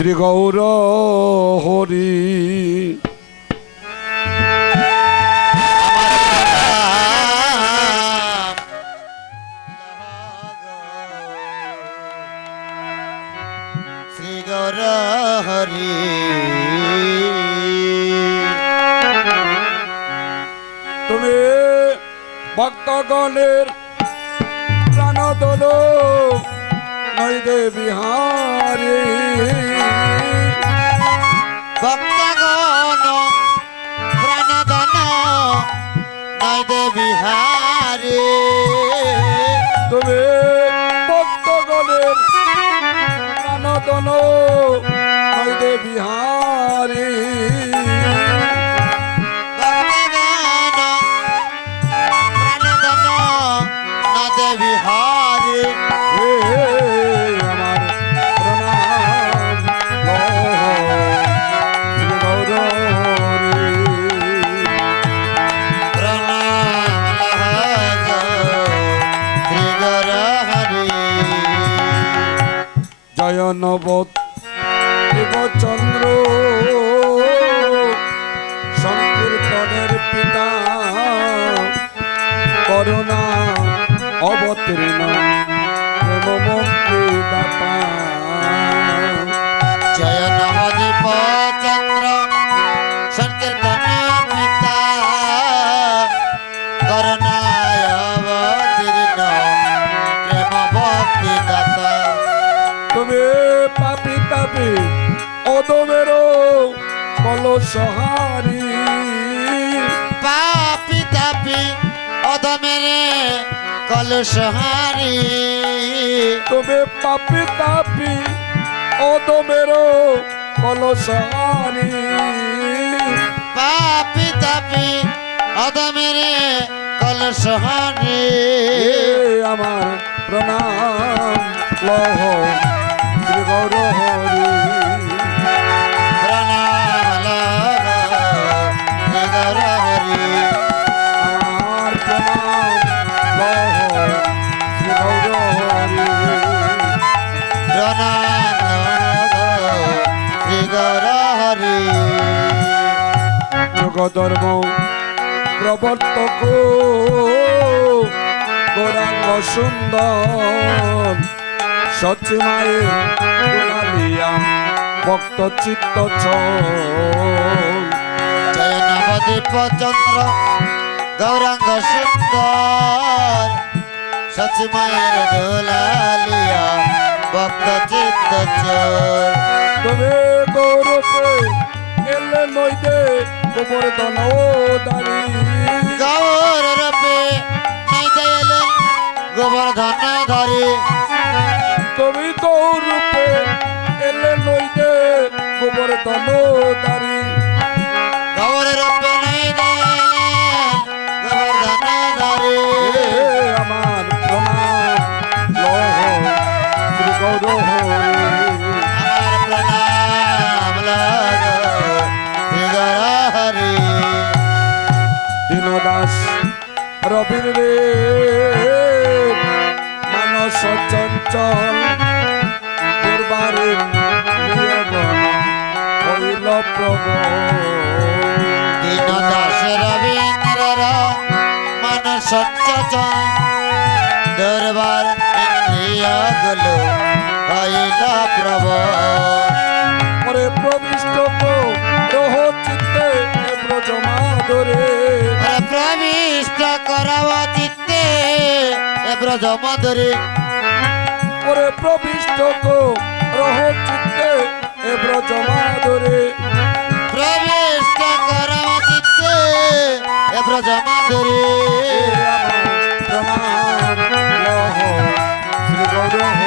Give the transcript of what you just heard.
শ্রী গৌর হরি। শ্রী গৌর হরি। তুমি ভক্তগণের প্রাণদল নৈদে বিহারে। ভক্তগণ প্রাণদন নৈদে বিহারে। তুমি ভক্তগণের প্রাণদল নৈদে বিহারে। ভক্তগণ বিহারে। নবত চন্দ্র সংকীর্তনের পিতা। করুণা অবতীর্ণ প্রেম মুক্তি দাতা। কলসহারি পাপি তাপি অদমেরে কলসহারি। তুমি পাপি তাপি অদমেরও কলসহারি। পাপি তাপি অদমেরে কলসহারি। আমার প্রণাম লহ। শ্রী গৌর যোগধর্ম প্রবর্তক। গৌরাঙ্গ সুন্দর। সচিমায়ে ভক্ত চিত্ত চল জয় নবদীপ চন্দ্র গৌরাঙ্গ সুন্দর। সচিমায়ের দোলালিয়া ভক্ত চিত্ত তুমি গৌরবে এলে নইদে গোবর্ধন দারি গৌর রূপে এলে গোবর গোবর্ধন ধরি তুমি গৌরবে এলে নইদে গোবর্ধন দারি গৌর রূপে রবির রে। মানস চঞ্চল দুর্বারে হইল প্রবল দীন দাস রবীন্দ্র মানুষ দরবারগুলো হইল প্রভ। পরে প্রবিষ্ট তোরা জমা ধরে করে প্রবিষ্ট রহ চিত্তে এবার জমা ধরে প্রবিষ্ট কর চিত্তে এবার জমা ধরে রহ শ্রী গৌরব